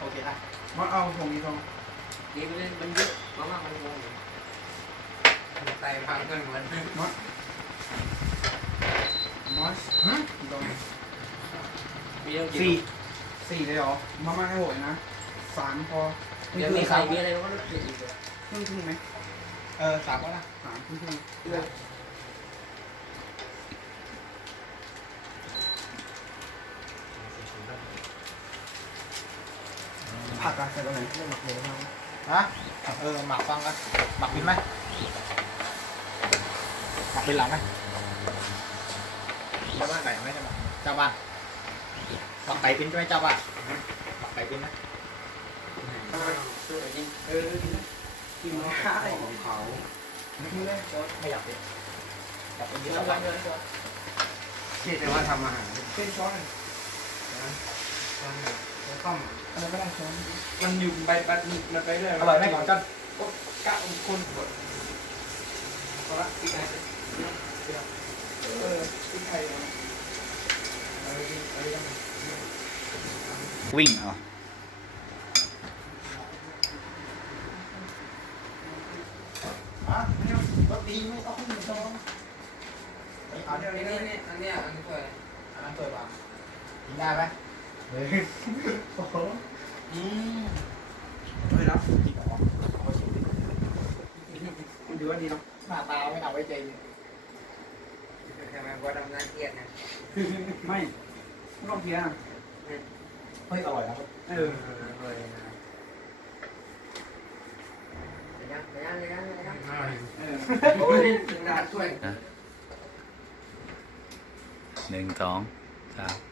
โอเคได้ มาเอาผมมีทอง นี่มันเยอะมากมันงงใส่พังเงินมัน มอสดอง มีเรื่อง สี่เลยเหรอมาให้โหยนะ3พอ เดี๋ยวมีใครมีอะไรก็ติดอีก ครึ่งไหม 3ก็ได้ 3ครึ่งผักอะใส่ตรงไหนไม่หมักเลยนะ ฮะหมักฟังกันหมักบินไหมหมักบินหลังไหมเจ้าบ้านไก่ไหมเจ้าบ้านหมักไก่บินใช่ไหมเจ้าบ้านหมักไก่บินไหม กินได้ของเขาไม่ได้ ไม่อยากเป็นอยากเป็น เดี๋ ที่ ยว เจ้า วั บ้าน น เดี๋ยว คิดแต่ว่าทำอาหารเป็นช้อนข้าวอะไรก็ได้ช้อนมันอยู่ใบปัดมันไปเรื่อย อร่อยไหมก่อนกัน กะคนกดพอละพริกไทยพริกไทย วิ่งเหรอรถดีไม่ต้องไม่ต้องอันนี้อันนี้เคยอันนั้นเคยบ้างกินได้ไหมเฮ้ยโอ้โหไม่รับ กินหรอ มันดูว่าดีเนาะ หน้าตาไม่เอาไว้ใจ ทำไมว่าทำงานเครียดนะ ไม่ลองเพียร์ เฮ้ยอร่อยนะ เลยนะเลยนะโอ้ยถึงนานช่วย 1 2 3